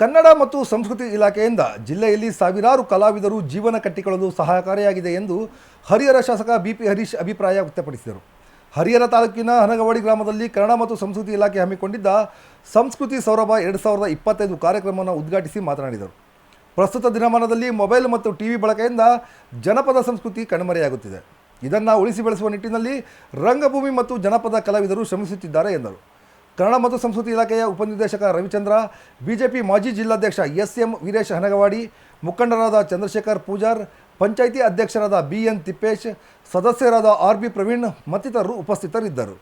ಕನ್ನಡ ಮತ್ತು ಸಂಸ್ಕೃತಿ ಇಲಾಖೆಯಿಂದ ಜಿಲ್ಲೆಯಲ್ಲಿ ಸಾವಿರಾರು ಕಲಾವಿದರು ಜೀವನ ಕಟ್ಟಿಕೊಳ್ಳಲು ಸಹಕಾರಿಯಾಗಿದೆ ಎಂದು ಹರಿಹರ ಶಾಸಕ ಬಿ ಪಿ ಹರೀಶ್ ಅಭಿಪ್ರಾಯ ವ್ಯಕ್ತಪಡಿಸಿದರು. ಹರಿಹರ ತಾಲೂಕಿನ ಹನಗವಾಡಿ ಗ್ರಾಮದಲ್ಲಿ ಕನ್ನಡ ಮತ್ತು ಸಂಸ್ಕೃತಿ ಇಲಾಖೆ ಹಮ್ಮಿಕೊಂಡಿದ್ದ ಸಂಸ್ಕೃತಿ ಸೌರಭ ಎರಡು ಸಾವಿರದ ಇಪ್ಪತ್ತೈದು ಕಾರ್ಯಕ್ರಮವನ್ನು ಉದ್ಘಾಟಿಸಿ ಮಾತನಾಡಿದರು. ಪ್ರಸ್ತುತ ದಿನಮಾನದಲ್ಲಿ ಮೊಬೈಲ್ ಮತ್ತು ಟಿವಿ ಬಳಕೆಯಿಂದ ಜನಪದ ಸಂಸ್ಕೃತಿ ಕಣ್ಮರೆಯಾಗುತ್ತಿದೆ. ಇದನ್ನು ಉಳಿಸಿ ಬೆಳೆಸುವ ನಿಟ್ಟಿನಲ್ಲಿ ರಂಗಭೂಮಿ ಮತ್ತು ಜನಪದ ಕಲಾವಿದರು ಶ್ರಮಿಸುತ್ತಿದ್ದಾರೆ ಎಂದರು. ಕನ್ನಡ ಮತ್ತು ಸಂಸ್ಕೃತಿ ಇಲಾಖೆಯ ಉಪನಿರ್ದೇಶಕ ರವಿಚಂದ್ರ, ಬಿಜೆಪಿ ಮಾಜಿ ಜಿಲ್ಲಾಧ್ಯಕ್ಷ ಎಸ್ ಎಂ ವೀರೇಶ್ ಹನಗವಾಡಿ, ಮುಖಂಡರಾದ ಚಂದ್ರಶೇಖರ್ ಪೂಜಾರ್, ಪಂಚಾಯಿತಿ ಅಧ್ಯಕ್ಷರಾದ ಬಿ ಎನ್ ತಿಪ್ಪೇಶ್, ಸದಸ್ಯರಾದ ಆರ್ ಬಿ ಪ್ರವೀಣ್ ಮತ್ತಿತರರು ಉಪಸ್ಥಿತರಿದ್ದರು.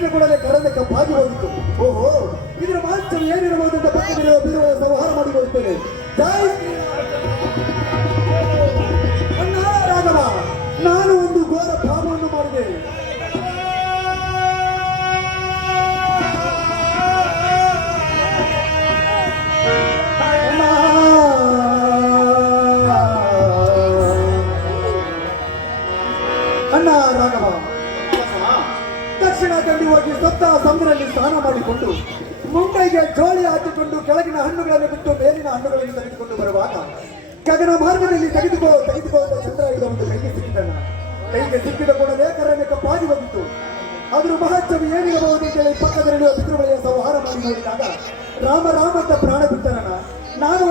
ಕೈಯನ್ನು ಕೂಡಲೇ ಕರದೆ ಕಪ್ಪಾಗಿ ಹೋಗಿತ್ತು. ಓಹೋ, ಇದರ ಮಹತ್ವ ಏನಿರಬಹುದು ಅಂತ ಸಂಹಾರ. ಅಣ್ಣ ರಾಘವ, ನಾನು ಒಂದು ಘೋರ ಪಾಪವನ್ನು ಮಾಡಿದೆ. ಅಣ್ಣ ರಾಘವ. ದಕ್ಷಿಣ ಕಂಡಿ ಹೋಗಿ ಸತ್ತ ಸಮುದ್ರದಲ್ಲಿ ಸ್ನಾನ ಮಾಡಿಕೊಂಡು ಮುಂಬೈಗೆ ಜೋಳಿ ಹಾಕಿಕೊಂಡು ಕೆಳಗಿನ ಹಣ್ಣುಗಳನ್ನು ಬಿಟ್ಟು ಮೇಲಿನ ಹಣ್ಣುಗಳನ್ನು ತೆಗೆದುಕೊಂಡು ಬರುವಾಗ ಗಗನ ಮಾರ್ಗದಲ್ಲಿ ತೆಗೆದುಕೋ ತೆಗೆದುಕೋ ಅಂತ ಒಂದು ಕೈಗೆ ಸಿಕ್ಕಿದನ ಕೈಗೆ ಸಿಕ್ಕಿದ ಕೂಡಲೇ ಕರನೆ ಕಪ್ಪಾಗಿ ಬಂದಿತ್ತು ಅದರ ಮಹತ್ವ ಏನಿರಬಹುದು ಅಂತ ಹೇಳಿ ಪಕ್ಕದಲ್ಲಿರುವ ಪಿತೃಗಳಿಗೆ ಸಂಹಾರ ಮಾಡಿ ನೋಡಿದಾಗ ರಾಮ ರಾಮ ಪ್ರಾಣ ಬಿಟ್ಟನಣ್ಣ ನಾನು